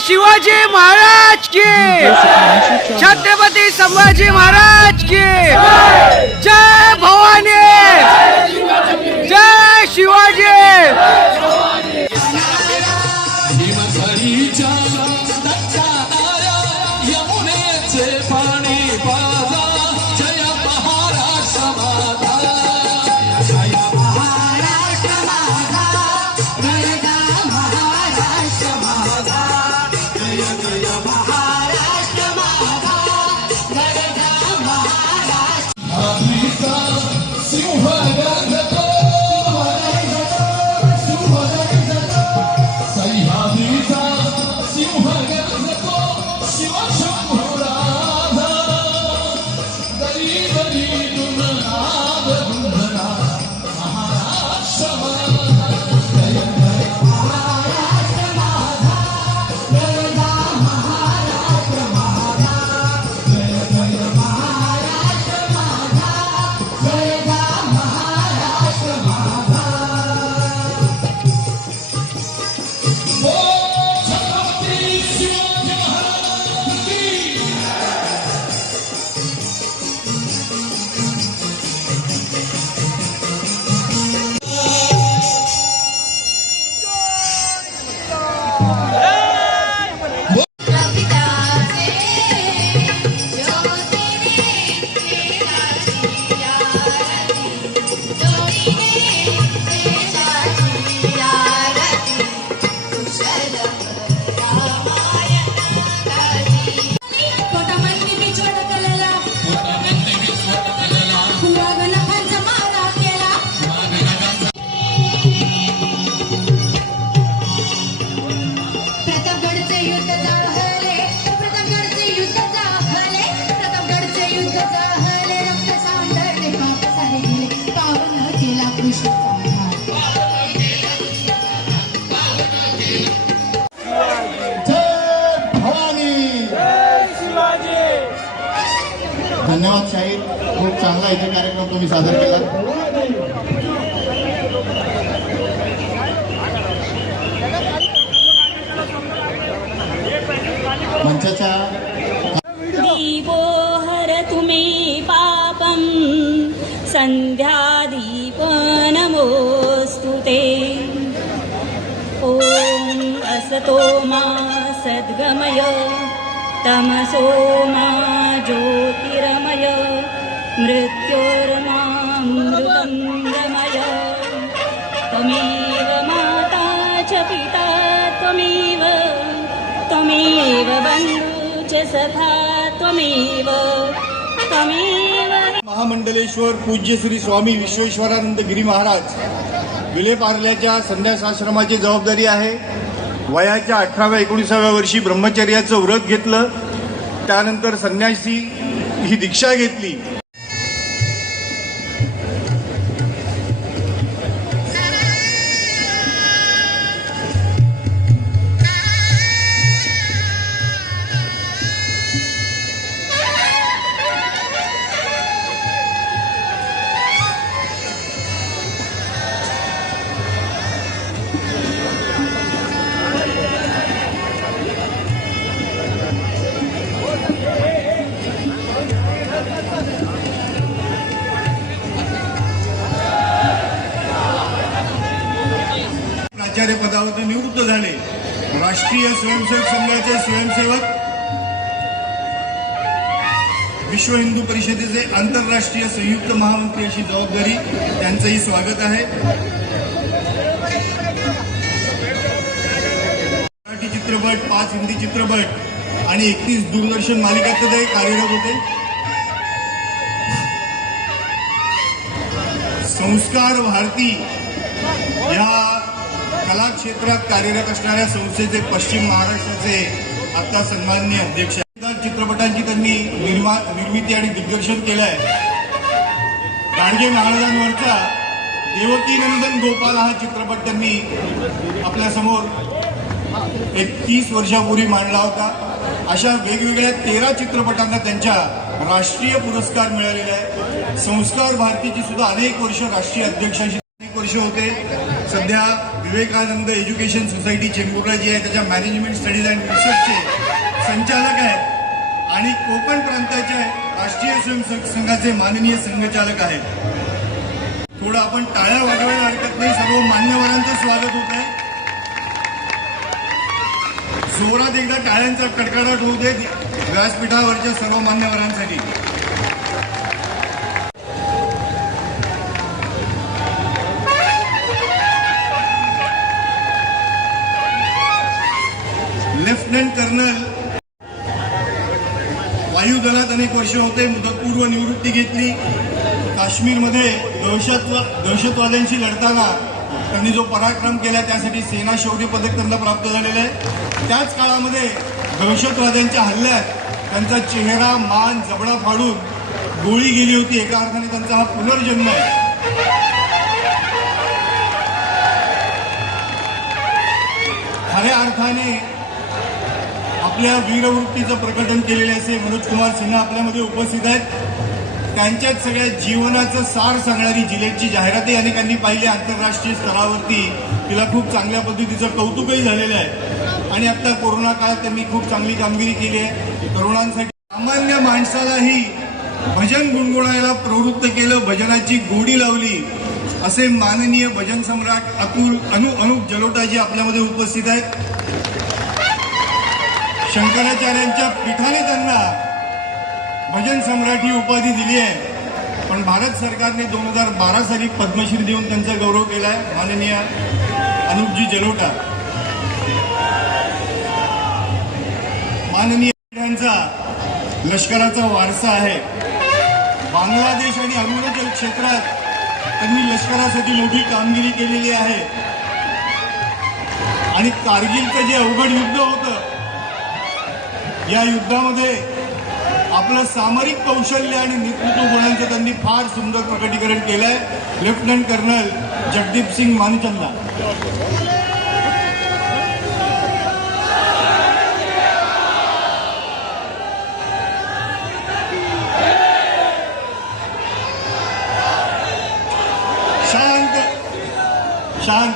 शिवाजी महाराज की, छत्रपति संभाजी महाराज की जय भवानी, जय शिवाजी। धन्यवाद शाहीर, खूप चांगला इथे कार्यक्रम तुम्ही सादर केला। मंचाच्या दीपोहर तुम्ही पापं संध्यादीप नमोस्तुते। ओम असतो मा सद्गमय तमसो मा ज्योतिर्मय मृत्योर्मामृतंगमय। त्वमेव माता च पिता त्वमेव बन्धु च सखा त्वमेव। महामंडलेश्वर पूज्य श्री स्वामी विश्वेश्वरानंद गिरी महाराज विलेपार्ल्याच्या संन्यास आश्रमाची जबाबदारी आहे। वयाच्या 18व्या 19व्या वर्षी ब्रह्मचर्याचं व्रत घेतलं, त्यानंतर संन्यासी ही दीक्षा घेतली। प्राचार्य पदावरून निवृत्त झाले। राष्ट्रीय स्वयंसेवक संघाचे स्वयंसेवक, विश्व हिंदू परिषदेचे आंतरराष्ट्रीय संयुक्त महामंत्री अशी जबाबदारी त्यांचंही स्वागत आहे। मराठी चित्रपट, 5 हिंदी चित्रपट आणि 31 दूरदर्शन मालिकांत ते कार्यरत होते। संस्कार भारती या कला क्षेत्रात कार्यरत असणाऱ्या संस्थेचे पश्चिम महाराष्ट्राचे आता सन्माननीय अध्यक्ष। चित्रपटांची त्यांनी निर्मिती आणि दिग्दर्शन केलं आहे। गाडगे महाराजांवरचा देवकीनंदन गोपाल हा चित्रपट त्यांनी आपल्यासमोर 30 वर्षापूर्वी मांडला होता। अशा वेगवेगळ्या 13 चित्रपटांना त्यांच्या राष्ट्रीय पुरस्कार मिळालेला आहे। संस्कार भारतीची सुद्धा अनेक वर्ष राष्ट्रीय अध्यक्षाची एक वर्ष होते. सध्या विवेकानंद एज्युकेशन सोसायटी चेंबूरला जी आहे त्याच्या मॅनेजमेंट स्टडीज अँड रिसर्चचे संचालक आहेत आणि कोकण प्रांताचे राष्ट्रीय स्वयंसेवक संघाचे माननीय संघचालक आहेत. थोडं आपण टाळ्या वाजवायला हरकत नाही. सर्व मान्यवरांचं स्वागत होत आहे. जोरात एकदा टाळ्यांचा कडकडाट होऊ दे व्यासपीठावरच्या सर्व मान्यवरांसाठी. लेफ्टनंट कर्नल वायुदलात अनेक वर्ष होते. मुदतपूर्व निवृत्ती घेतली. काश्मीरमध्ये दहशतवाद्यांशी लढताना त्यांनी जो पराक्रम केला त्यासाठी सेना शौर्य पदक त्यांना प्राप्त झालेलं आहे. त्याच काळामध्ये दहशतवाद्यांच्या हल्ल्यात त्यांचा चेहरा मान जबडा फाडून गोळी गेली होती. एका अर्थाने त्यांचा हा पुनर्जन्म आहे. खऱ्या अर्थाने आपल्या वीरवृत्तीचं प्रकटन केलेले असे मनोज कुमार सिन्हा आपल्यामध्ये उपस्थित आहेत. त्यांच्याच सगळ्या जीवनाचं सार सांगणारी जिलेटची जाहिरातही अनेकांनी पाहिली. आंतरराष्ट्रीय स्तरावरती तिला खूप चांगल्या पद्धतीचं कौतुकही झालेलं आहे. आणि आता कोरोना काळात त्यांनी खूप चांगली कामगिरी केली आहे. तरुणांसाठी सामान्य माणसालाही भजन गुणगुणायला प्रवृत्त केलं, भजनाची गोडी लावली असे माननीय भजन सम्राट अनुप जलोटाजी आपल्यामध्ये उपस्थित आहेत. शंकराचार्यांच्या पीठाने त्यांना भजन सम्राट ही उपाधी दिली आहे. पण भारत सरकारने 2012 साली पद्मश्री देऊन त्यांचा गौरव केला आहे. माननीय अनुपजी जलोटा माननीय पिढ्यांचा लष्कराचा वारसा आहे. बांगलादेश आणि अरुणाचल क्षेत्रात त्यांनी लष्करासाठी मोठी कामगिरी केलेली आहे. आणि कारगिलचं जे अवघड युद्ध होतं या युद्धामध्ये आपलं सामरिक कौशल्य आणि नेतृत्व गुणांचं त्यांनी फार सुंदर प्रकटीकरण केलं आहे. Lieutenant colonel Jagdeep Singh Manchanda. शांत.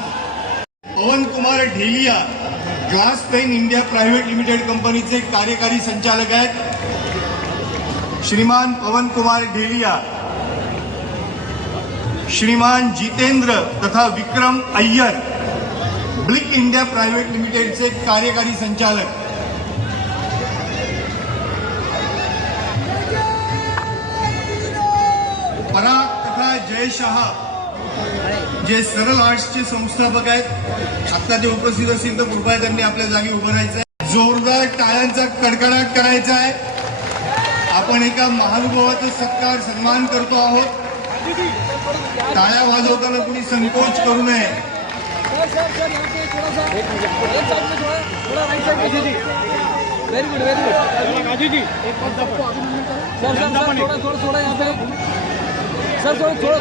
Pawan Kumar Dhelia glass pen India private limited कंपनीचे कार्यकारी संचालक आहेत. श्रीमान पवन कुमार ढेलिया, श्रीमान जितेंद्र तथा Vikram Iyer bleak India private लिमिटेडचे कार्यकारी संचालक. पराग तथा जय शहा जे सरल आर्ट्सचे संस्थापक आहेत. आता ते उपस्थित असतील तर कृपया त्यांनी आपल्या जागी उभं राहायचं आहे. जोरदार टाळ्यांचा कडकडाट करायचा आहे. आपण एका महानुभावाचा सत्कार सन्मान करतो आहोत. टाळ्या वाजवताना कुणी संकोच करू नये. Very good very good. Sir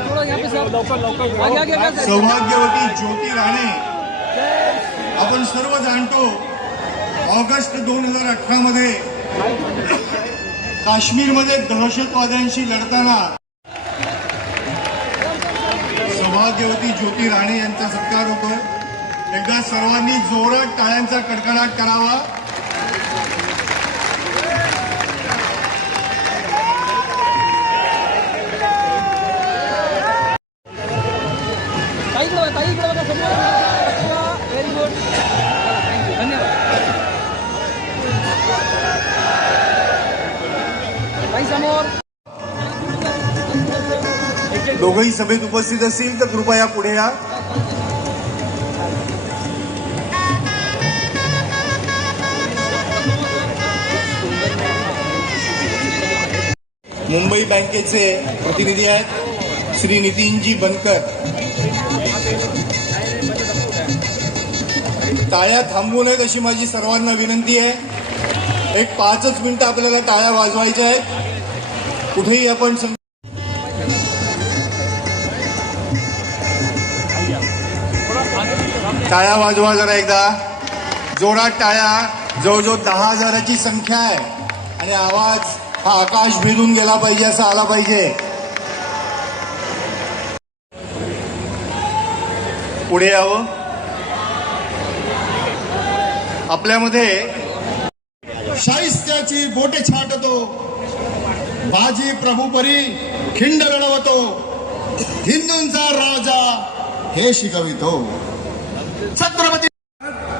थोड़ा यहाँ पे सर सौभाग्यवती ज्योती राणे. आपण सर्व जाणतो ऑगस्ट 2018 मध्ये काश्मीरमध्ये दहशतवाद्यांशी लढताना सौभाग्यवती ज्योती राणे यांचा सत्कार होतोय. एकदा सर्वांनी जोरात टाळ्यांचा कडकडाट करावा. Very good. धन्यवाद. काही समोर दोघंही सभेत उपस्थित असतील तर कृपया पुढे या. मुंबई बँकेचे प्रतिनिधी आहेत श्री नितीनजी बनकर. टाळ्या थांबवू नयेत अशी माझी सर्वांना विनंती आहे. एक 5 मिनिटं आपल्याला टाळ्या वाजवायच्या आहेत. कुठेही आपण टाळ्या वाजवा जरा एकदा जोरात टाळ्या. जवळजवळ 10,000ची संख्या आहे आणि आवाज हा आकाश भेदून गेला पाहिजे असा आला पाहिजे. पुढे यावं. आपल्यामध्ये शाहिस्त्याची बोटे छाटतो, बाजी प्रभुपरी खिंड लढवतो, हिंदूंचा राजा हे शिकवितो. छत्रपती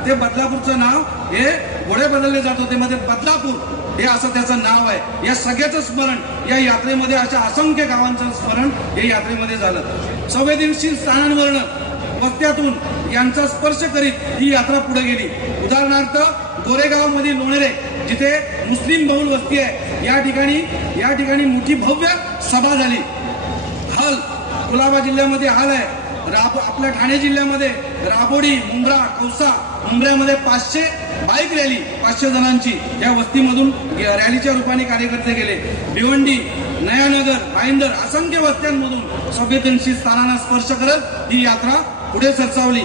ते बदलापूरचं नाव हे पुढे बदलले जात होते, मध्ये बदलापूर हे असं त्याचं नाव आहे. या सगळ्याचं स्मरण या यात्रेमध्ये, अशा असंख्य गावांचं स्मरण हे यात्रेमध्ये झालं. संवेदनशील स्थानांवरनं वस्त्यातून यांचा स्पर्श करीत ही यात्रा पुढे गेली. उदाहरणार्थ गोरेगावमधील लोणेरे, जिथे मुस्लिम बहुल वस्ती आहे, या ठिकाणी मोठी भव्य सभा झाली. हाल कुलाबा जिल्ह्यामध्ये हाल आहे. आपल्या ठाणे जिल्ह्यामध्ये राबोडी, मुंब्रा, कौसा, मुंब्र्यामध्ये 500 बाईक रॅली, 500 जणांची या वस्तीमधून रॅलीच्या रूपाने कार्यकर्ते गेले. भिवंडी, नयानगर, भाईंदर असंख्य वस्त्यांमधून संवेदनशील स्थानांना स्पर्श करत ही यात्रा पुढे सरसावली.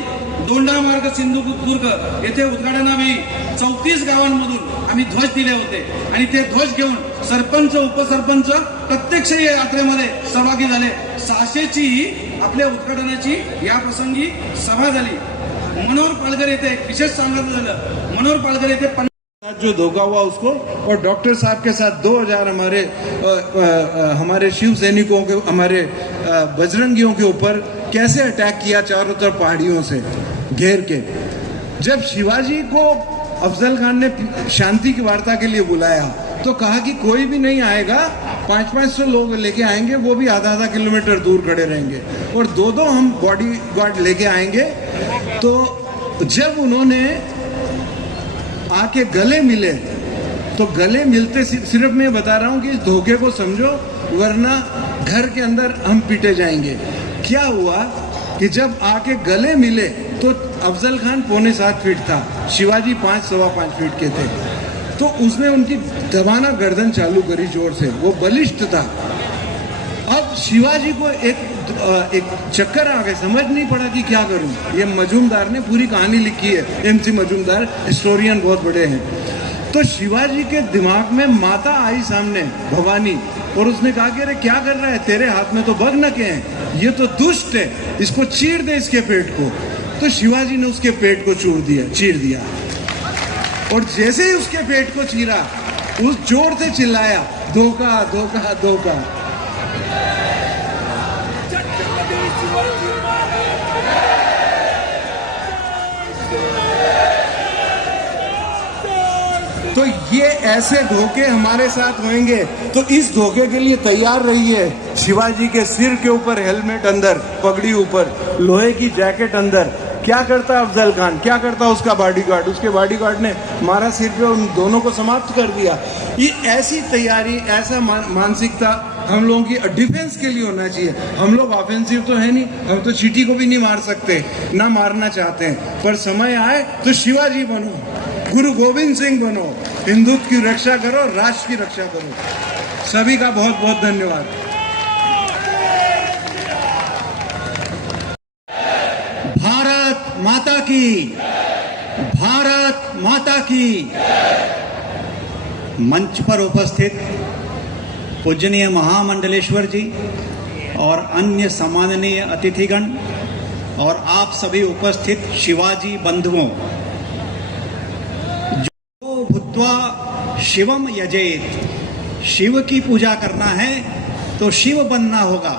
दोंडा मार्ग सिंधुदुर्ग येथे उद्घाटनावेळी 34 गावांमधून आम्ही ध्वज दिले होते आणि ते ध्वज घेऊन सरपंच, उपसरपंच प्रत्यक्ष या यात्रेमध्ये सहभागी झाले. 600ची आपल्या उद्घाटनाची या प्रसंगी सभा झाली. मनोहर पालघर येथे एक विशेष सांगायचं झालं. मनोहर पालघर येथे जो धोखा हुआ उसको, और डॉक्टर साहब के साथ 2000 हमारे शिव सैनिकों के, हमारे बजरंगियों के ऊपर कैसे अटैक किया चारों तरफ पहाड़ियों से घेर के. जब शिवाजी को अफजल खान ने शांति की वार्ता के लिए बुलाया तो कहा कि कोई भी नहीं आएगा, 500-500 लोग लेके आएंगे, वो भी आधा किलोमीटर दूर खड़े रहेंगे और 2-2 हम बॉडी गार्ड लेके आएंगे. तो जब उन्होंने आके गले मिले तो गले मिलते, सिर्फ मैं बता रहा हूं कि इस धोखे को समझो, वरना घर के अंदर हम पीटे जाएंगे. क्या हुआ कि जब आके गले मिले तो अफजल खान 6.25 फीट था, शिवाजी 5-5.25 फीट के थे. तो उसने उनकी दबाना गर्दन चालू करी जोर से, वो बलिष्ठ था. अब शिवाजी को एक चक्कर आ गए, समझ नहीं पड़ा कि क्या करूं. ये मजूमदार ने पूरी कहानी लिखी है, MC मजूमदार हिस्टोरियन बहुत बड़े हैं. तो शिवाजी के दिमाग में माता आई सामने, भवानी, और उसने कहा कि अरे क्या कर रहा है, तेरे हाथ में तो बगनके हैं, ये तो दुष्ट है, इसको चीर दे इसके पेट को. तो शिवाजी ने उसके पेट को चीर दिया और जैसे ही उसके पेट को चीरा, उस जोर से चिल्लाया, धोखा धोखा धोखा. तो ये ऐसे धोखे हमारे साथ होंगे, तो इस धोखे के लिए तैयार रहिए. शिवाजी के सिर के ऊपर हेलमेट अंदर, पगड़ी ऊपर, लोहे की जैकेट अंदर. क्या करता अफजल खान, क्या करता उसका बॉडीगार्ड, उसके बॉडीगार्ड ने मारा सिर पे, उन दोनों को समाप्त कर दिया. ये ऐसी तैयारी, ऐसा मानसिकता हम लोगों की डिफेंस के लिए होना चाहिए. हम लोग ऑफेंसिव तो है नहीं, हम तो चींटी को भी नहीं मार सकते, ना मारना चाहते हैं, पर समय आए तो शिवाजी बनो, गुरु गोविंद सिंह बनो, हिंदुत्व की रक्षा करो, राष्ट्र की रक्षा करो. सभी का बहुत बहुत धन्यवाद. भारत माता की, भारत माता की. मंच पर उपस्थित पूजनीय महामंडलेश्वर जी और अन्य सम्माननीय अतिथिगण और आप सभी उपस्थित शिवाजी बंधुओं, जो भूत्वा शिवम यजेत, शिव की पूजा करना है तो शिव बनना होगा.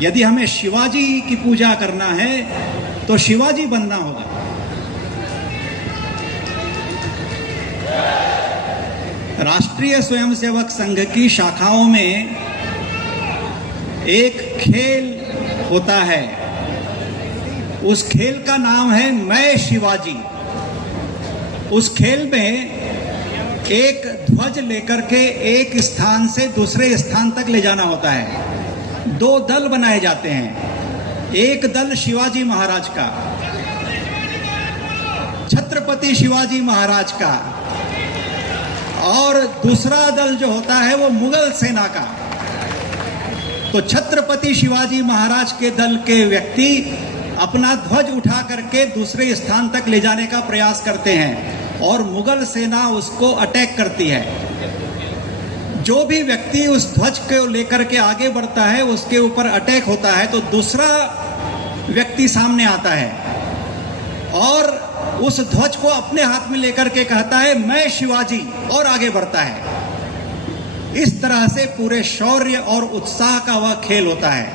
यदि हमें शिवाजी की पूजा करना है तो शिवाजी बनना होगा. राष्ट्रीय स्वयंसेवक संघ की शाखाओं में एक खेल होता है, उस खेल का नाम है मैं शिवाजी. उस खेल में एक ध्वज लेकर के एक स्थान से दूसरे स्थान तक ले जाना होता है. 2 दल बनाए जाते हैं. एक दल शिवाजी महाराज का, छत्रपति शिवाजी महाराज का, और दूसरा दल जो होता है वो मुगल सेना का. तो छत्रपति शिवाजी महाराज के दल के व्यक्ति अपना ध्वज उठा करके दूसरे स्थान तक ले जाने का प्रयास करते हैं और मुगल सेना उसको अटैक करती है. जो भी व्यक्ति उस ध्वज को लेकर के आगे बढ़ता है, उसके ऊपर अटैक होता है, तो दूसरा व्यक्ति सामने आता है और उस ध्वज को अपने हाथ में लेकर के कहता है मैं शिवाजी, और आगे बढ़ता है। इस तरह से पूरे शौर्य और उत्साह का वह खेल होता है।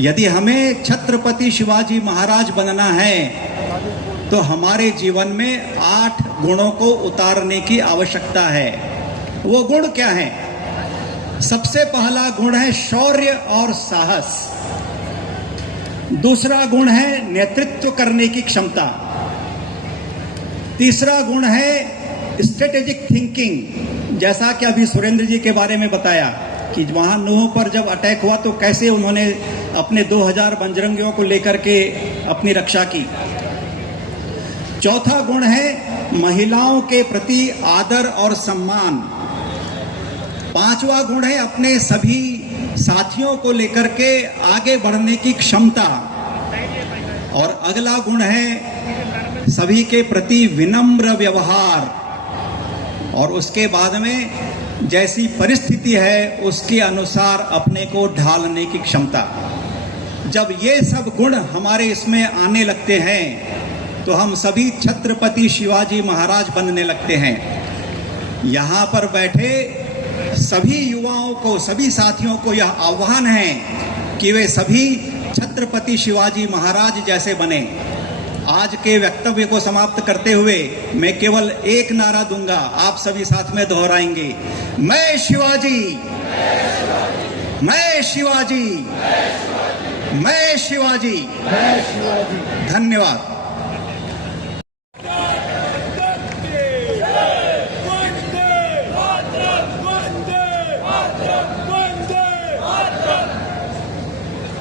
यदि हमें छत्रपति शिवाजी महाराज बनना है तो हमारे जीवन में 8 गुणों को उतारने की आवश्यकता है। वो गुण क्या है? सबसे पहला गुण है शौर्य और साहस। दूसरा गुण है नेतृत्व करने की क्षमता। तीसरा गुण है स्ट्रेटेजिक थिंकिंग, जैसा कि अभी सुरेंद्र जी के बारे में बताया कि वहां नूह पर जब अटैक हुआ तो कैसे उन्होंने अपने 2000 बजरंगियों को लेकर के अपनी रक्षा की। चौथा गुण है महिलाओं के प्रति आदर और सम्मान। पांचवा गुण है अपने सभी साथियों को लेकर के आगे बढ़ने की क्षमता। और अगला गुण है सभी के प्रति विनम्र व्यवहार। और उसके बाद में जैसी परिस्थिति है उसके अनुसार अपने को ढालने की क्षमता। जब ये सब गुण हमारे इसमें आने लगते हैं तो हम सभी छत्रपति शिवाजी महाराज बनने लगते हैं। यहाँ पर बैठे सभी युवाओं को, सभी साथियों को यह आह्वान है कि वे सभी छत्रपति शिवाजी महाराज जैसे बने। आज के वक्तव्य को समाप्त करते हुए मैं केवल एक नारा दूंगा, आप सभी साथ में दोहराएंगे, मैं शिवाजी, मैं शिवाजी, मैं शिवाजी। धन्यवाद।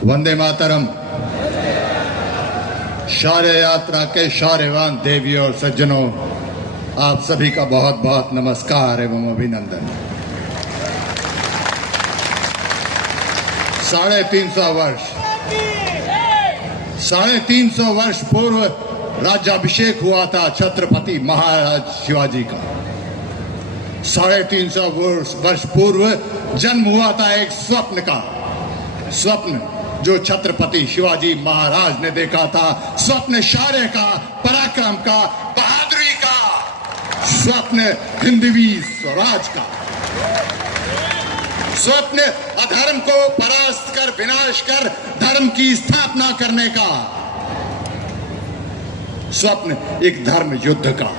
वंदे मातरम। शौर्य यात्रा के शौर्यवान देवियों और सज्जनों, आप सभी का बहुत बहुत नमस्कार एवं अभिनंदन। 350 वर्ष पूर्व राज्याभिषेक हुआ था छत्रपति महाराज शिवाजी का। 350 वर्ष पूर्व जन्म हुआ था एक स्वप्न का। स्वप्न जो छत्रपति शिवाजी महाराज ने देखा था, स्वप्न शौर्य का, पराक्रम का, बहादुरी का, स्वप्न हिंदवी स्वराज का, स्वप्न अधर्म को परास्त कर, विनाश कर धर्म की स्थापना करने का, स्वप्न एक धर्म युद्ध का,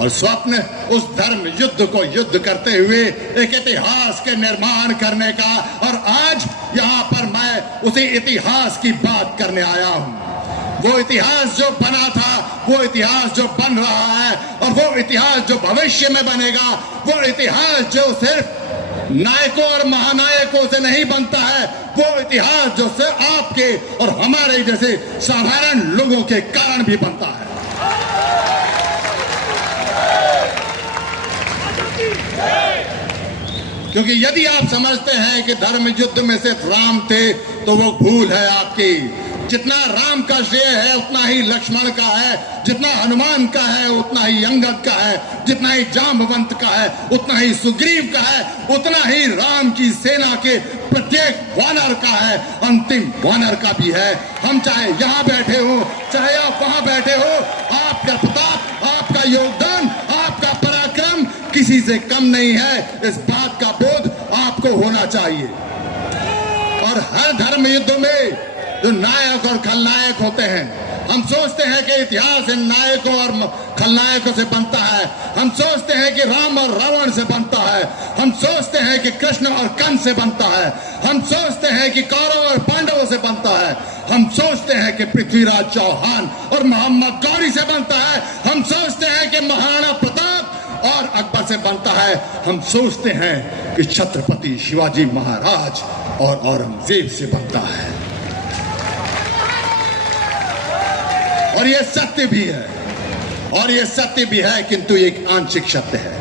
और स्वप्न उस धर्म युद्ध को युद्ध करते हुए एक इतिहास के निर्माण करने का। और आज यहाँ पर मैं उसी इतिहास की बात करने आया हूँ। वो इतिहास जो बना था, वो इतिहास जो बन रहा है, और वो इतिहास जो भविष्य में बनेगा, वो इतिहास जो सिर्फ नायकों और महानायकों से नहीं बनता है, वो इतिहास जो सिर्फ आपके और हमारे जैसे साधारण लोगों के कारण भी बनता है। क्योंकि यदि आप समझते हैं कि धर्म युद्ध में सिर्फ राम थे तो वो भूल है आपकी। जितना राम का श्रेय है उतना ही लक्ष्मण का है, जितना हनुमान का है उतना ही अंगद का है, जितना ही जाम्बवंत का है उतना ही सुग्रीव का है, उतना ही राम की सेना के प्रत्येक वानर का है, अंतिम वानर का भी है। हम चाहे यहाँ बैठे हो, चाहे आप वहां बैठे हो, आपका प्रताप, आपका योगदान, आपका पराक्रम किसी से कम नहीं है। इस बात का बोध आपको होना चाहिए। और हर धर्म युद्ध में जो नायक और खलनायक होते हैं, हम सोचते हैं कि इतिहास इन नायकों और खलनायकों से बनता है। हम सोचते हैं कि राम और रावण से बनता है। हम सोचते हैं कि कृष्ण और कंस से बनता है। हम सोचते हैं कि कौरव और पांडवों से बनता है। हम सोचते हैं कि पृथ्वीराज चौहान और मोहम्मद गौरी से बनता है। हम सोचते हैं कि महाराणा प्रताप और अकबर से बनता है। हम सोचते हैं कि छत्रपति शिवाजी महाराज और औरंगजेब से बनता है। और ये सत्य भी है, और ये सत्य भी है, किंतु एक आंशिक सत्य है।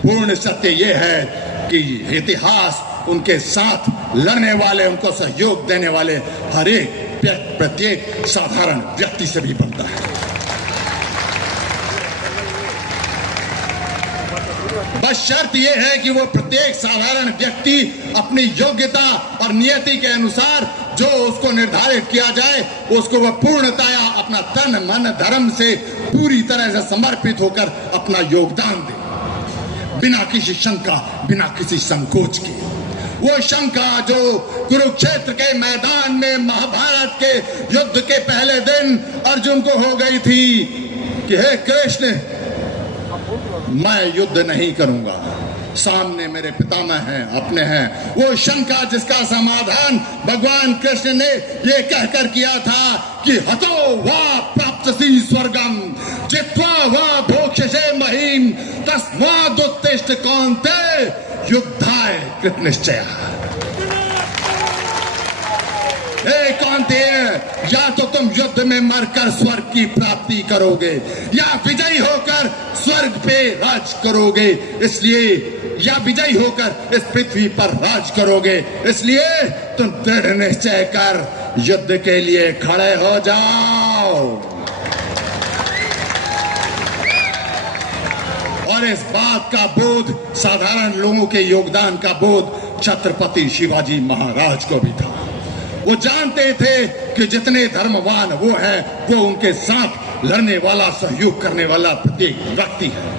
पूर्ण सत्य ये है कि इतिहास उनके साथ लड़ने वाले, उनको सहयोग देने वाले हर एक प्रत्येक साधारण व्यक्ति से भी बनता है। बस शर्त यह है कि वो प्रत्येक साधारण व्यक्ति अपनी योग्यता और नियति के अनुसार जो उसको निर्धारित किया जाए उसको वह पूर्णतया अपना तन मन धर्म से पूरी तरह से समर्पित होकर अपना योगदान दे, बिना किसी शंका, बिना किसी संकोच के। वो शंका जो कुरुक्षेत्र के मैदान में महाभारत के युद्ध के पहले दिन अर्जुन को हो गई थी कि हे कृष्ण, मैं युद्ध नहीं करूंगा, सामने मेरे पितामह हैं, अपने हैं। वो शंका जिसका समाधान भगवान कृष्ण ने ये कहकर किया था कि हतो वा प्राप्तसी स्वर्गम जित्वा वा भोक्ष्यसे महीम तस्मादुत्तिष्ठ कौन्तेय युद्धाय कृत निश्चय। हे कौन्तेय, या तो तुम युद्ध में मरकर स्वर्ग की प्राप्ति करोगे या विजयी होकर स्वर्ग पे राज करोगे, इसलिए या विजयी होकर इस पृथ्वी पर राज करोगे, इसलिए तुम दृढ़ निश्चय कर युद्ध के लिए खड़े हो जाओ। और इस बात का बोध, साधारण लोगों के योगदान का बोध छत्रपति शिवाजी महाराज को भी था। वो जानते थे कि जितने धर्मवान वो है, वो उनके साथ लड़ने वाला, सहयोग करने वाला प्रत्येक व्यक्ति है।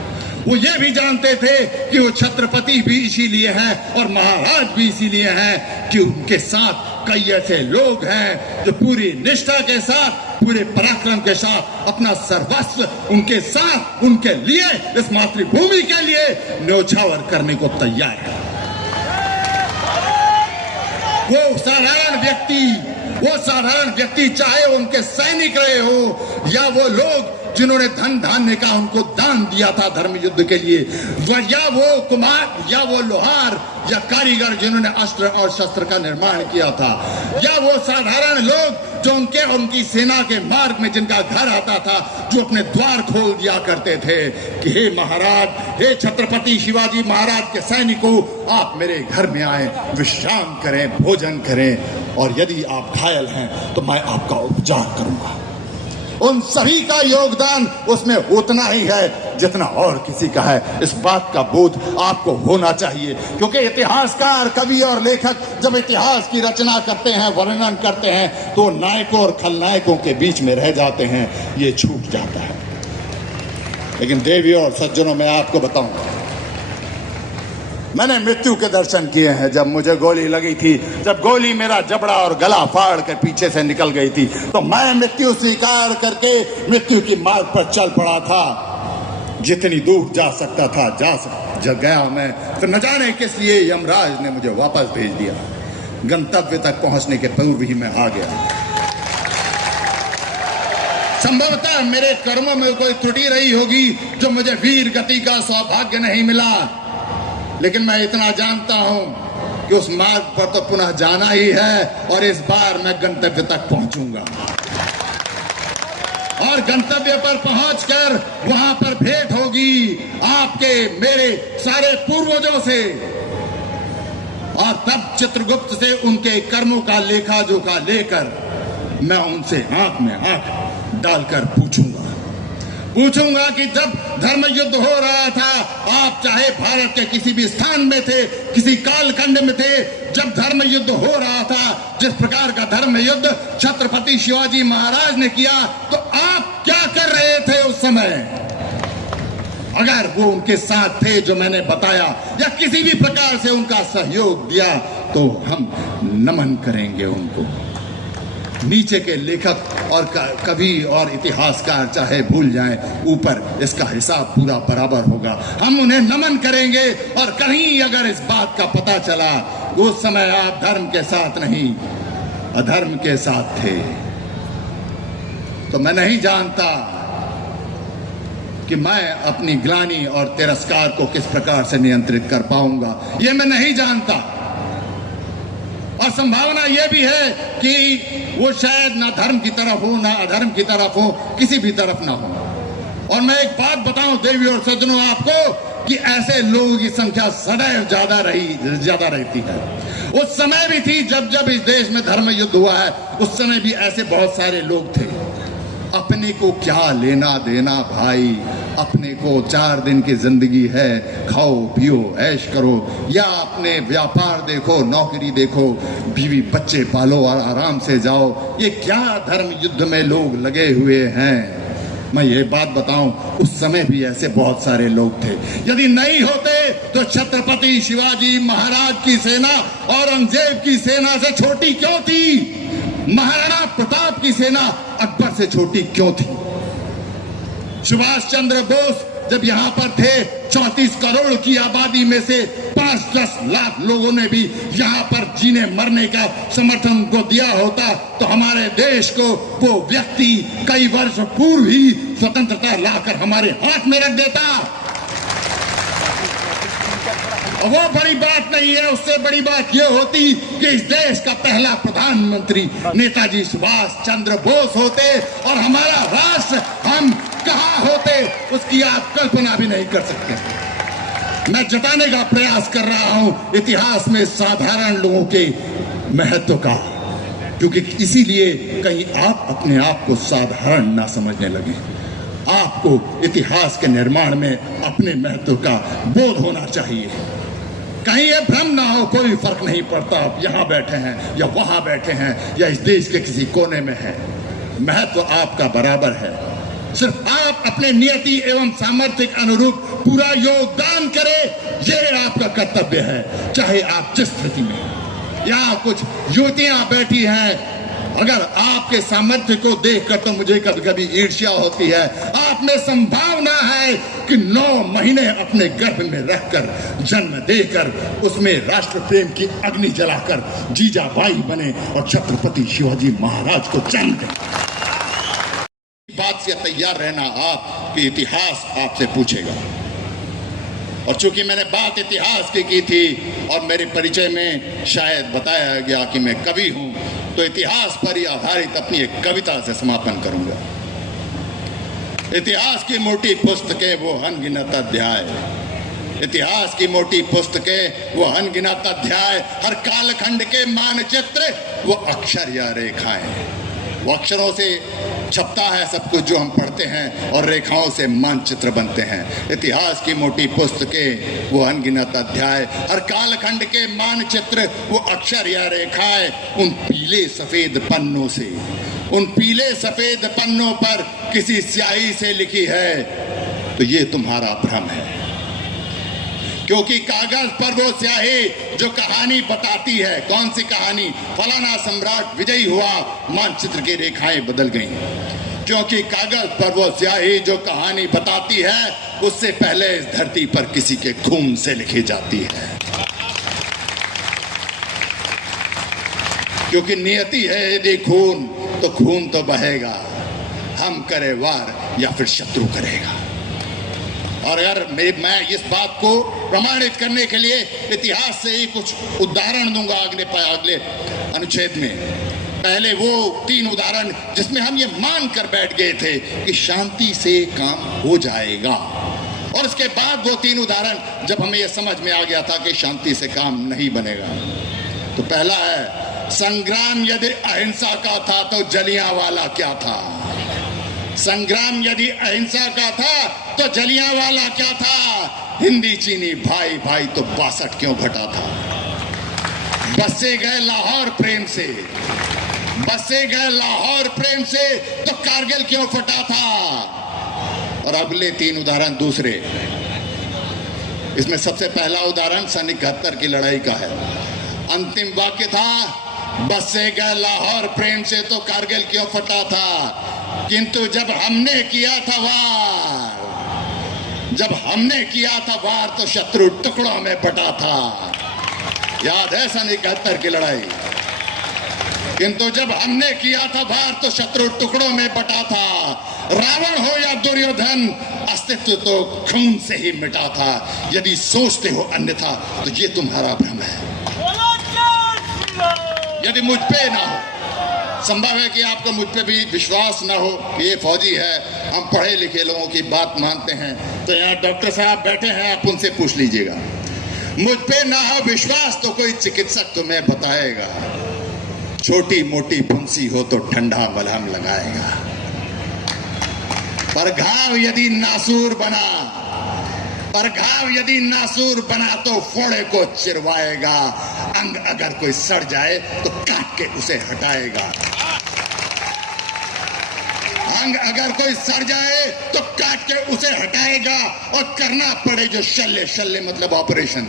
वो ये भी जानते थे कि वो छत्रपति भी इसीलिए हैं और महाराज भी इसीलिए हैं कि उनके साथ कई ऐसे लोग हैं जो पूरी निष्ठा के साथ, पूरे पराक्रम के साथ अपना सर्वस्व उनके साथ, उनके लिए, इस मातृभूमि के लिए न्योछावर करने को तैयार है। वो साधारण व्यक्ति चाहे उनके सैनिक रहे हो या वो लोग जिन्होंने धन धान्य का उनको दान दिया था धर्म युद्ध के लिए, या वो कुम्हार या वो लोहार या कारीगर जिन्होंने अस्त्र और शस्त्र का निर्माण किया था, या वो साधारण लोग जो उनके और उनकी सेना के मार्ग में जिनका घर आता था, जो अपने द्वार खोल दिया करते थे कि हे महाराज, हे छत्रपति शिवाजी महाराज के सैनिकों, आप मेरे घर में आए, विश्राम करें, भोजन करें, और यदि आप घायल हैं तो मैं आपका उपचार करूंगा। उन सभी का योगदान उसमें उतना ही है जितना और किसी का है। इस बात का बोध आपको होना चाहिए, क्योंकि इतिहासकार, कवि और लेखक जब इतिहास की रचना करते हैं, वर्णन करते हैं, तो नायकों और खलनायकों के बीच में रह जाते हैं, ये छूट जाता है। लेकिन देवियों और सज्जनों, मैं आपको बताऊंगा, मैंने मृत्यु के दर्शन किए हैं। जब मुझे गोली लगी थी, जब गोली मेरा जबड़ा और गला फाड़ कर पीछे से निकल गई थी, तो मैं मृत्यु स्वीकार करके मृत्यु की मार्ग पर चल पड़ा था। जितनी दूर जा सकता था जब गया मैं, तो न जाने किस लिए यमराज ने मुझे वापस भेज दिया। गंतव्य तक पहुंचने के पूर्व ही मैं आ गया। संभवतः मेरे कर्मों में कोई त्रुटि रही होगी जो मुझे वीर गति का सौभाग्य नहीं मिला, लेकिन मैं इतना जानता हूं कि उस मार्ग पर तो पुनः जाना ही है, और इस बार मैं गंतव्य तक पहुंचूंगा। और गंतव्य पर पहुंचकर वहां पर भेंट होगी आपके, मेरे सारे पूर्वजों से, और तब चित्रगुप्त से उनके कर्मों का लेखा जोखा लेकर मैं उनसे आंख में आंख डालकर पूछूंगा कि जब धर्म युद्ध हो रहा था, आप चाहे भारत के किसी भी स्थान में थे, किसी कालखंड में थे, जब धर्म युद्ध हो रहा था, जिस प्रकार का धर्म युद्ध छत्रपति शिवाजी महाराज ने किया, तो आप क्या कर रहे थे उस समय? अगर वो उनके साथ थे जो मैंने बताया, या किसी भी प्रकार से उनका सहयोग दिया, तो हम नमन करेंगे उनको। नीचे के लेखक और कवि और इतिहासकार चाहे भूल जाएं, ऊपर इसका हिसाब पूरा बराबर होगा। हम उन्हें नमन करेंगे, और कहीं अगर इस बात का पता चला उस समय आप धर्म के साथ नहीं, अधर्म के साथ थे, तो मैं नहीं जानता कि मैं अपनी ग्लानि और तिरस्कार को किस प्रकार से नियंत्रित कर पाऊंगा। ये मैं नहीं जानता। और संभावना यह भी है कि वो शायद ना धर्म की तरफ हो, ना अधर्म की तरफ हो, किसी भी तरफ ना हो। और मैं एक बात बताऊं देवी और सज्जनों आपको, कि ऐसे लोगों की संख्या सदैव ज्यादा रहती है। उस समय भी थी जब इस देश में धर्म युद्ध हुआ है, उस समय भी ऐसे बहुत सारे लोग थे। अपने को क्या लेना देना भाई, अपने को 4 दिन की जिंदगी है, खाओ पियो ऐश करो, या अपने व्यापार देखो, नौकरी देखो, बीवी बच्चे पालो और आराम से जाओ। ये क्या धर्म युद्ध में लोग लगे हुए हैं। मैं ये बात बताऊं, उस समय भी ऐसे बहुत सारे लोग थे। यदि नहीं होते तो छत्रपति शिवाजी महाराज की सेना औरंगजेब की सेना से छोटी क्यों थी? महाराणा प्रताप की सेना अकबर से छोटी क्यों थी? सुभाष चंद्र बोस जब यहां पर थे, 34 करोड़ की आबादी में से 5-10 लाख लोगों ने भी यहां पर जीने मरने का समर्थन को दिया होता तो हमारे देश को वो व्यक्ति कई वर्ष पूर्व ही स्वतंत्रता लाकर हमारे हाथ में रख देता। वो बड़ी बात नहीं है, उससे बड़ी बात यह होती कि इस देश का पहला प्रधानमंत्री नेताजी सुभाष चंद्र बोस होते और हमारा राष्ट्र हम कहां होते उसकी आप कल्पना भी नहीं कर सकते। मैं जताने का प्रयास कर रहा हूं इतिहास में साधारण लोगों के महत्व का, क्योंकि इसीलिए कहीं आप अपने आप को साधारण ना समझने लगे। आपको इतिहास के निर्माण में अपने महत्व का बोध होना चाहिए। कहीं ये भ्रम ना हो, कोई फर्क नहीं पड़ता आप यहां बैठे हैं या वहां बैठे हैं या इस देश के किसी कोने में हैं, महत्व आपका बराबर है। सिर्फ आप अपने नियति एवं सामर्थ्य के अनुरूप पूरा योगदान करें, ये आपका कर्तव्य है। चाहे आप जिस स्थिति में, यहाँ कुछ युवतियां बैठी हैं, अगर आपके सामर्थ्य को देखकर तो मुझे कभी कभी ईर्ष्या होती है। आप में संभावना है कि 9 महीने अपने गर्भ में रहकर, जन्म देकर, उसमें राष्ट्र प्रेम की अग्नि जलाकर जीजाबाई बने और छत्रपति शिवाजी महाराज को जन्म दें। बात से तैयार रहना आप कि इतिहास आपसे पूछेगा। और चूंकि मैंने बात इतिहास की थी और मेरे परिचय में शायद बताया गया कि मैं कवि हूं, तो इतिहास पर ही आधारित अपनी एक कविता से समापन करूंगा। इतिहास की मोटी पुस्तकें वो अनगिनत अध्याय, इतिहास की मोटी पुस्तकें वो अनगिनत अध्याय, हर कालखंड के मानचित्र वो अक्षर या रेखाएं। वो अक्षरों से छपता है सब कुछ जो हम पढ़ते हैं और रेखाओं से मानचित्र बनते हैं। इतिहास की मोटी पुस्तकें वो अनगिनत अध्याय, हर कालखंड के मानचित्र वो अक्षर या रेखाएं। उन पीले सफेद पन्नों से, उन पीले सफेद पन्नों पर किसी स्याही से लिखी है तो ये तुम्हारा भ्रम है, क्योंकि कागज पर वो स्याही जो कहानी बताती है। कौन सी कहानी? फलाना सम्राट विजयी हुआ, मानचित्र की रेखाएं बदल गईं। क्योंकि कागज पर वो स्याही जो कहानी बताती है उससे पहले इस धरती पर किसी के खून से लिखी जाती है। क्योंकि नियति है यदि खून तो खून तो बहेगा, हम करे वार या फिर शत्रु करेगा। और अगर मैं इस बात को प्रमाणित करने के लिए इतिहास से ही कुछ उदाहरण दूंगा अगले अनुच्छेद में। पहले वो 3 उदाहरण जिसमें हम ये मान कर बैठ गए थे कि शांति से काम हो जाएगा, और उसके बाद वो 3 उदाहरण जब हमें ये समझ में आ गया था कि शांति से काम नहीं बनेगा। तो पहला है, संग्राम यदि अहिंसा का था तो जलियांवाला क्या था? संग्राम यदि अहिंसा का था तो जलियांवाला क्या था? हिंदी चीनी भाई भाई तो 62 क्यों घटा था? बसे गए लाहौर प्रेम से, बसे गए लाहौर प्रेम से तो कारगिल क्यों फटा था? और अगले 3 उदाहरण दूसरे, इसमें सबसे पहला उदाहरण सन 71 की लड़ाई का है। अंतिम वाक्य था, बसे गए लाहौर प्रेम से तो कारगिल क्यों फटा था? किंतु जब हमने किया था वार, जब हमने किया था वार तो शत्रु टुकड़ों में बटा था। याद है सन 71 की लड़ाई? किंतु जब हमने किया था वार तो शत्रु टुकड़ों में बटा था। रावण हो या दुर्योधन, अस्तित्व तो खून से ही मिटा था। यदि सोचते हो अन्यथा तो ये तुम्हारा भ्रम है। यदि मुझ पे ना हो, संभव है कि आपको मुझ पे भी विश्वास ना हो, ये फौजी है, हम पढ़े लिखे लोगों की बात मानते हैं, तो यहाँ डॉक्टर साहब बैठे हैं, आप उनसे पूछ लीजिएगा। मुझ पे ना हो विश्वास तो कोई चिकित्सक तुम्हें बताएगा। छोटी मोटी फुंसी हो तो ठंडा मलहम लगाएगा। पर घाव यदि नासूर बना, पर घाव यदि नासूर बना तो फोड़े को चिरवाएगा। अंग अगर कोई सड़ जाए तो काट के उसे हटाएगा। अंग अगर कोई सड़ जाए तो काट के उसे हटाएगा। और करना पड़े जो शल्य, शल्य मतलब ऑपरेशन,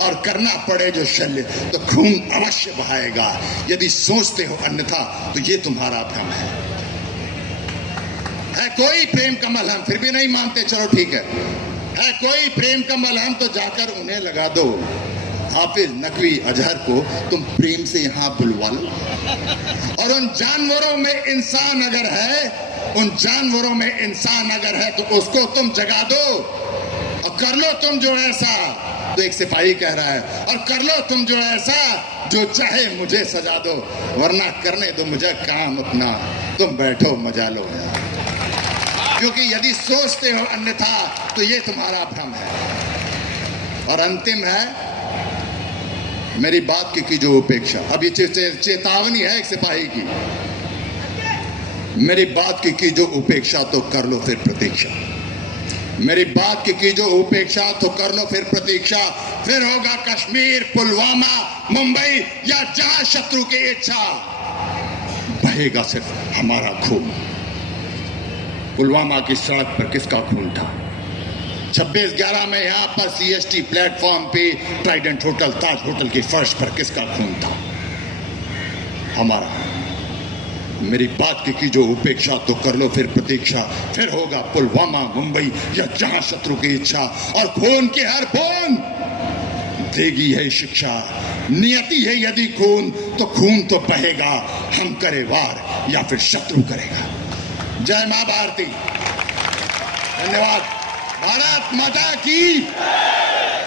और करना पड़े जो शल्य तो खून अवश्य बहाएगा। यदि सोचते हो अन्यथा तो ये तुम्हारा भ्रम है कोई प्रेम का मलहम, फिर भी नहीं मानते, चलो ठीक है कोई प्रेम का मलहम तो जाकर उन्हें लगा दो। हाफिज नकवी अजहर को तुम प्रेम से यहां बुलवा लो। और उन जानवरों में इंसान अगर है, उन जानवरों में इंसान अगर है तो उसको तुम जगा दो। और कर लो तुम जो ऐसा, तो एक सिपाही कह रहा है, और कर लो तुम जो ऐसा जो चाहे मुझे सजा दो, वरना करने दो मुझे काम अपना, तुम बैठो मजा लो। क्योंकि यदि सोचते हो अन्यथा तो ये तुम्हारा भ्रम है। और अंतिम है मेरी बात की जो उपेक्षा, अब ये चेतावनी है एक सिपाही की, मेरी बात की जो उपेक्षा तो कर लो फिर प्रतीक्षा। मेरी बात की जो उपेक्षा तो कर लो फिर प्रतीक्षा। फिर होगा कश्मीर, पुलवामा, मुंबई या जहां शत्रु की इच्छा, बहेगा सिर्फ हमारा खून। पुलवामा की सड़क पर किसका खून था? 26/11 में यहां पर CST प्लेटफॉर्म पे ट्राइडेंट होटल, ताज होटल की फर्श पर किसका खून था? हमारा। मेरी बात की जो उपेक्षा तो कर लो फिर प्रतीक्षा। फिर होगा पुलवामा, मुंबई या जहां शत्रु की इच्छा, और खून की हर बूंद देगी है शिक्षा। नियति है यदि खून तो खून तो बहेगा, हम करे वार या फिर शत्रु करेगा। जय मां भारती। धन्यवाद। भारत माता की,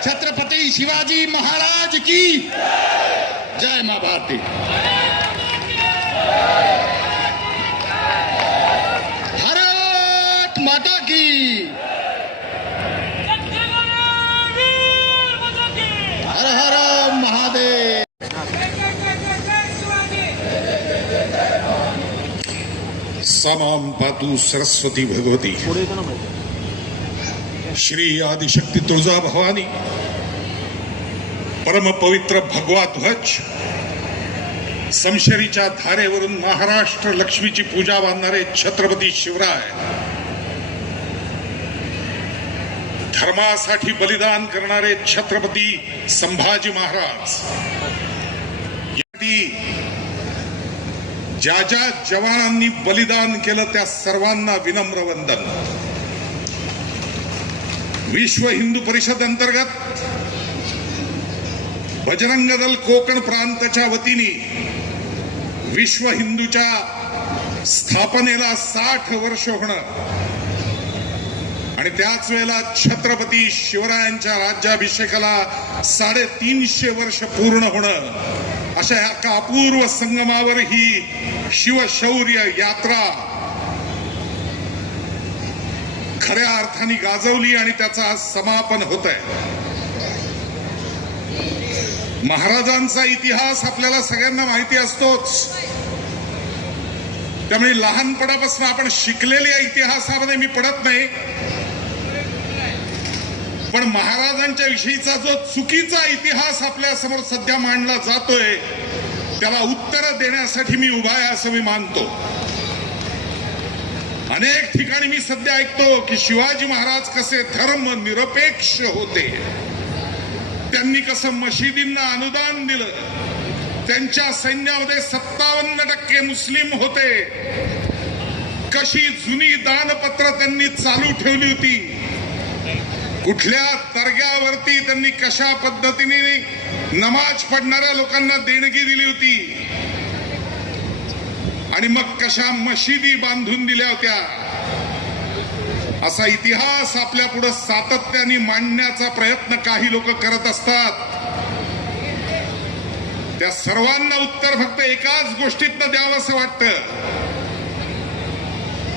छत्रपति शिवाजी महाराज की जय। मां भारती। भारत माता की। हर हर महादेव। समाम पातु सरस्वती भगवती। श्री आदिशक्ती तुळजा भवानी, परम पवित्र भगवा ध्वज, समशेरीच्या धारेवरून महाराष्ट्र लक्ष्मीची पूजा बांधणारे छत्रपती शिवराय, धर्मासाठी बलिदान करणारे छत्रपती संभाजी महाराज, ज्या ज्या जवानांनी बलिदान केलं त्या सर्वांना विनम्र वंदन। विश्व हिंदू परिषद अंतर्गत बजरंग दल कोकण प्रांताच्या वतीने विश्व हिंदूच्या स्थापनेला 60 वर्ष होणं आणि त्याच वेळेला छत्रपती शिवरायांच्या राज्याभिषेकाला 350 वर्ष पूर्ण होणं, अशा एका अपूर्व संगमावर ही शिवशौर्य यात्रा खऱ्या अर्थाने गाजवली आणि त्याचं आज समापन होत आहे। महाराजांचा इतिहास आपल्याला सगळ्यांना माहिती असतोच, त्यामुळे लहानपणापासून आपण शिकलेल्या इतिहासामध्ये मी पडत नाही, पण महाराजांच्या विषयीचा जो चुकीचा इतिहास आपल्या समोर सध्या मांडला जातोय त्याला उत्तर देण्यासाठी मी उभा आहे असं मी मानतो। अनेक ठिकाणी मी सध्या ऐकतो की शिवाजी महाराज कसे धर्मनिरपेक्ष होते, त्यांनी कसं मशिदींना अनुदान दिलं, त्यांच्या सैन्यामध्ये 57% मुस्लिम होते, कशी जुनी दानपत्र त्यांनी चालू ठेवली होती, कुठल्या दर्ग्यावरती त्यांनी कशा पद्धतीने नमाज पढणाऱ्या लोकांना देणगी दिली होती आणि मग कशा मशिदी बांधून दिल्या होत्या, असा इतिहास आपल्या पुढे सातत्याने मांडण्याचा प्रयत्न काही लोक करत असतात। त्या सर्वांना उत्तर फक्त एकाच गोष्टीतनं द्यावं असं वाटतं।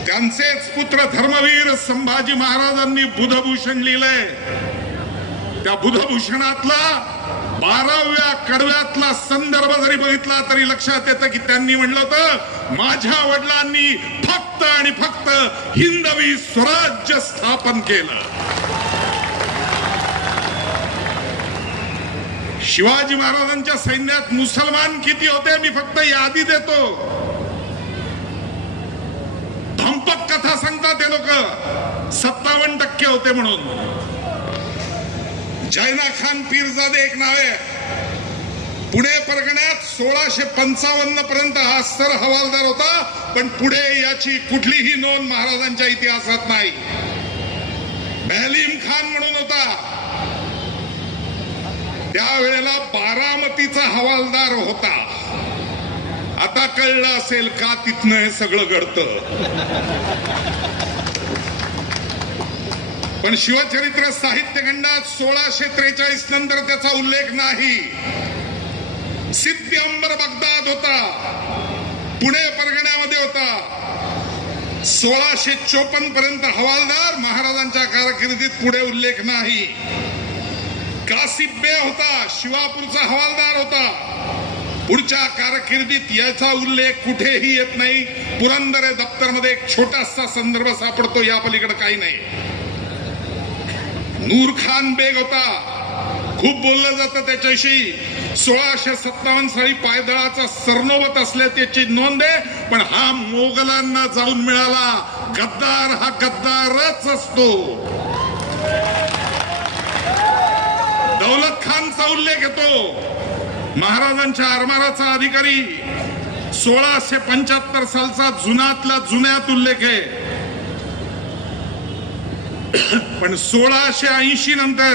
त्यांचेच पुत्र धर्मवीर संभाजी महाराजांनी बुधभूषण लिहिलंय, त्या बुधभूषणातला 12व्या कडव्यातला संदर्भ जरी बघितला तरी लक्षात येतं की त्यांनी म्हणलं होतं, माझ्या वडिलांनी फक्त आणि फक्त हिंदवी स्वराज्य स्थापन केलं. शिवाजी महाराजांच्या सैन्यात मुसलमान किती होते मी फक्त यादी देतो. धंपक कथा सांगतात हे लोक 57% होते म्हणून. जैना खान पीरजादे एक नाव आहे. पुणे परगण्यात 1655 पर्यंत हा सर हवालदार होता, पण पुढे याची कुठलीही नोंद महाराजांच्या इतिहासात नाही. मेहलीम खान म्हणून होता, त्यावेळेला बारामतीचा हवालदार होता. आता कळलं असेल का तिथनं हे सगळं घडतं. पण शिवचरित्र साहित्य खंडात 1643 नंतर त्याचा उल्लेख नाही. सिद्धी अंबर बगदाद होता, पुणे परगण्यामध्ये होता. 1654 पर्यंत हवालदार, महाराजांच्या कारकिर्दीत पुढे उल्लेख नाही. कासिफ बे होता, शिवापूरचा हवालदार होता, पुढच्या कारकिर्दीत याचा उल्लेख कुठेही येत नाही. पुरंदर दप्तरमध्ये एक छोटासा संदर्भ सापडतो, या पलीकडे काही नाही. नूर खान बेग होता, खूप बोललं जातं त्याच्याशी. 1657 साली पायदळाचा सरनोबत असल्या त्याची नोंद आहे, पण हा मोगलांना जाऊन मिळाला. गद्दार हा गद्दारच असतो. दौलत खानचा उल्लेख येतो, महाराजांच्या आरमाराचा अधिकारी. 1675 सालचा जुनातला जुन्यात उल्लेख आहे. पण 1680 नंतर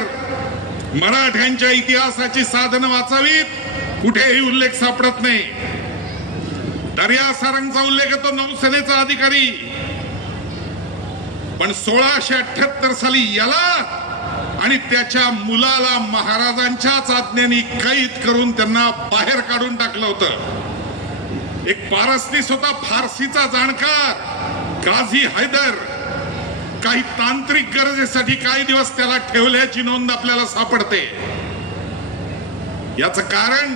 मराठ्यांच्या इतिहासाची साधनं वाचावीत, कुठेही उल्लेख सापडत नाही. दर्या सारंगचा उल्लेख येतो, नौसेनेचा अधिकारी. पण 1678 साली याला आणि त्याच्या मुलाला महाराजांच्याच आज्ञेने कैद करून त्यांना बाहेर काढून टाकलं होतं. एक पारसनीस होता, फारसीचा जाणकार, गाझी हैदर. काही तांत्रिक गरजेसाठी काही दिवस त्याला ठेवल्याची नोंद आपल्याला सापडते. याचं कारण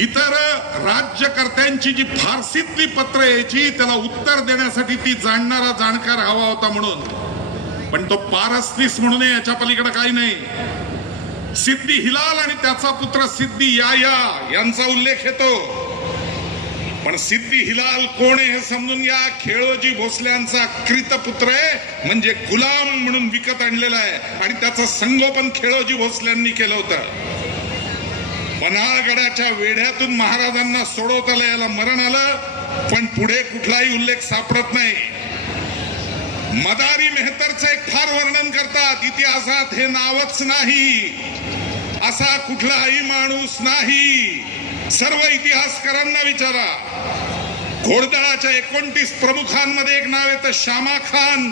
इतर राज्यकर्त्यांची जी फारसीतली पत्र यायची त्याला उत्तर देण्यासाठी ती जाणणारा जाणकार हवा होता म्हणून. पण तो पारसनीस म्हणून याच्या पलीकडे काही नाही. सिद्दी हिलाल आणि त्याचा पुत्र सिद्दी याया यांचा उल्लेख येतो. पण सिद्दी हिलाल कोण आहे हे समजून घ्या. खेळोजी भोसल्यांचा कृतपुत्र आहे, म्हणजे गुलाम म्हणून विकत आणलेला आहे, आणि त्याचं संगोपन खेळोजी भोसल्यांनी केलं होतं. पन्हाळगडाच्या वेढ्यातून महाराजांना सोडवता याला मरण आलं, पण पुढे कुठलाही उल्लेख सापडत नाही. मदारी मेहतरचं एक फार वर्णन करतात, इतिहासात हे नावच नाही, असा कुठलाही माणूस नाही. सर्व इतिहासकारांना विचारा. घोडदळाच्या 29 प्रमुखांमध्ये एक नाव येतं शामा खान.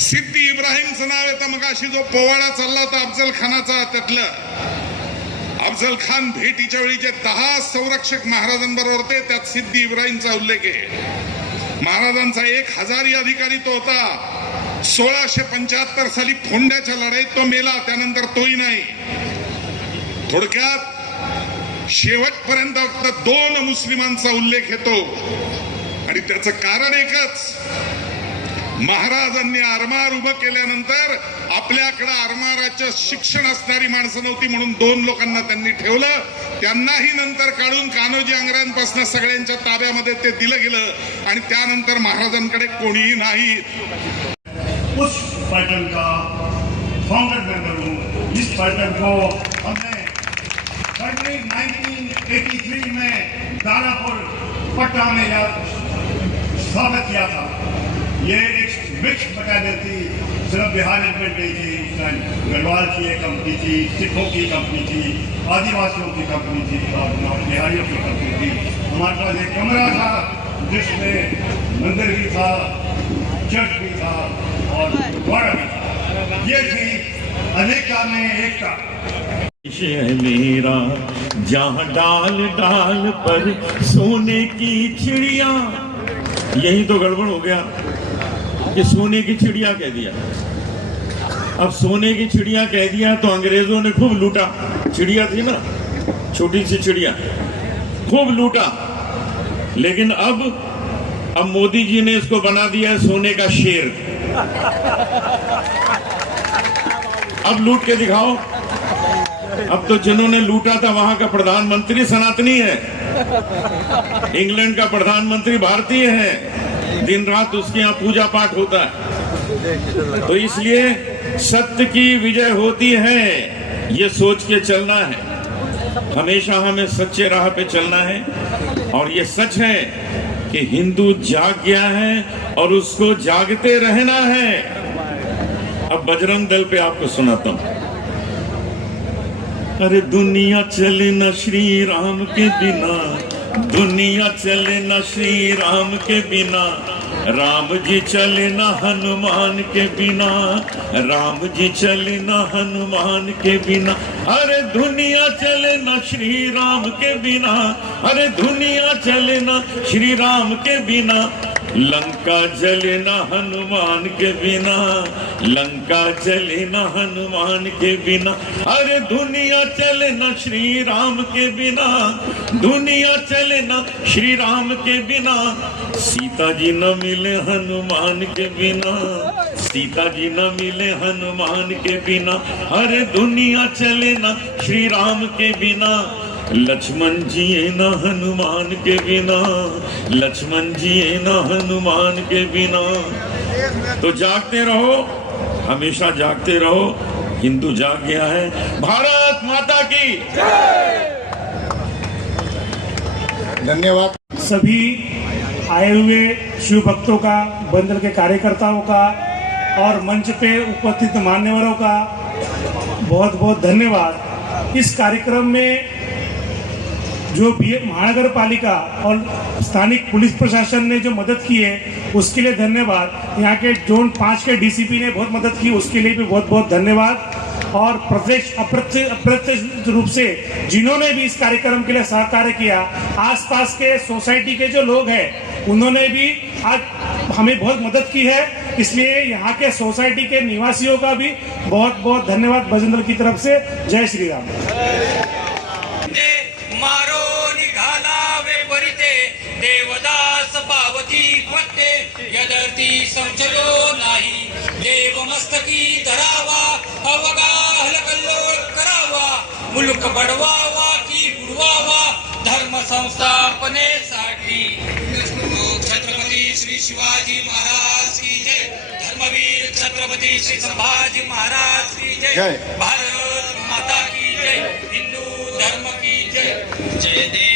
सिद्दी इब्राहिमचं नाव येतं. मगाशी जो पोवाडा चालला होता अफजल खानाचा, त्यातलं अफजल खान भेटीच्या वेळी जे 10 संरक्षक महाराजांबरोबर होते त्यात सिद्दी इब्राहिमचा उल्लेख आहे. महाराजांचा 1 हजारी अधिकारी तो होता. 1675 साली फोंड्याच्या लढाईत तो मेला, त्यानंतर तोही नाही. थोडक्यात शेवटपर्यंत फक्त 2 मुस्लिमांचा उल्लेख येतो, आणि त्याचं कारण एकच. महाराजांनी आरमार उभं केल्यानंतर आपल्याकडे आरमाराचं शिक्षण असणारी माणसं नव्हती, म्हणून 2 लोकांना त्यांनी ठेवलं. त्यांनाही नंतर काढून कान्होजी आंग्र्यांपासून सगळ्यांच्या ताब्यामध्ये ते दिलं गेलं, आणि त्यानंतर महाराजांकडे कोणीही नाही. उस पैटर्न का फाउंडर मेंबर हूँ. इस पैटर्न को हमने फरवरी 1983 में दानापुर पटना में स्वागत किया था. ये एक मिक्स बटालियन थी, सिर्फ बिहार रेजिमेंट नहीं थी. उसमें गढ़वाल की एक कंपनी थी, सिखों की कंपनी थी, आदिवासियों की कंपनी थी और बिहारियों की कंपनी थी. हमारे पास एक कमरा था जिसमें मंदिर भी था, चर्च भी था और गुरुद्वारा भी था. ये थी अनेका में एकता. है मेरा जहाँ डाल डाल पर सोने की चिड़िया. यही तो गड़बड़ हो गया कि सोने की चिड़िया कह दिया. अब सोने की चिड़िया कह दिया तो अंग्रेजों ने खूब लूटा। चिड़िया थी ना, छोटी सी चिड़िया, खूब लूटा। लेकिन अब मोदी जी ने इसको बना दिया है सोने का शेर। अब लूट के दिखाओ। अब तो जिन्होंने लूटा था वहां का प्रधानमंत्री सनातनी है, इंग्लैंड का प्रधानमंत्री भारतीय है, दिन रात उसके यहाँ पूजा पाठ होता है। तो इसलिए सत्य की विजय होती है, ये सोच के चलना है। हमेशा हमें सच्चे राह पे चलना है। और ये सच है कि हिंदू जाग गया है और उसको जागते रहना है। अब बजरंग दल पे आपको सुनाता हूं। अरे दुनिया चले न श्री राम के बिना, दुनिया चले न श्री राम के बिना, राम जी चले न हनुमान के बिना, राम जी चले न हनुमान के बिना। अरे दुनिया चले न श्री राम के बिना, अरे दुनिया चले न श्री राम के बिना, लंका जले न हनुमान के बिना, लंका जले न हनुमान के बिना। अरे दुनिया चले न श्री राम के बिना, दुनिया चले न श्री राम के बिना, सीता जी न मिले हनुमान के बिना, सीता जी न मिले हनुमान के बिना। अरे दुनिया चले न श्री राम के बिना, लक्ष्मण जी न हनुमान के बिना, लक्ष्मण जी न हनुमान के बिना। तो जागते रहो, हमेशा जागते रहो। हिंदू जाग गया है। भारत माता की धन्यवाद। सभी आए हुए शिव भक्तों का, बंदर के कार्यकर्ताओं का और मंच पे उपस्थित मान्यवरों का बहुत बहुत धन्यवाद। इस कार्यक्रम में जो महानगर पालिका और स्थानिक पुलिस प्रशासन ने जो मदद की है उसके लिए धन्यवाद। यहाँ के जोन 5 के डीसीपी ने बहुत मदद की, उसके लिए भी बहुत बहुत धन्यवाद। और प्रत्यक्ष अप्रत्यक्ष रूप से जिन्होंने भी इस कार्यक्रम के लिए सहकार्य किया, आसपास के सोसाइटी के जो लोग हैं उन्होंने भी आज हमें बहुत मदद की है। इसलिए यहाँ के सोसाइटी के निवासियों का भी बहुत बहुत धन्यवाद बजरंग दल की तरफ से। जय श्री राम। मारो निघाला वे परिते, देवदास पावती पट्टे, यदर्थी संशयो नाही, देव मस्तकी धरावा, अवगा हलकल्लोळ करावा, मुलुक बडवावा की बुडवावा, धर्म संस्थापनेसाठी। छत्रपती श्री शिवाजी महाराज की जय, धर्मवीर छत्रपती श्री संभाजी महाराज की जय, भारत माता की जय, हिंदू धर्म की जय। जय देव।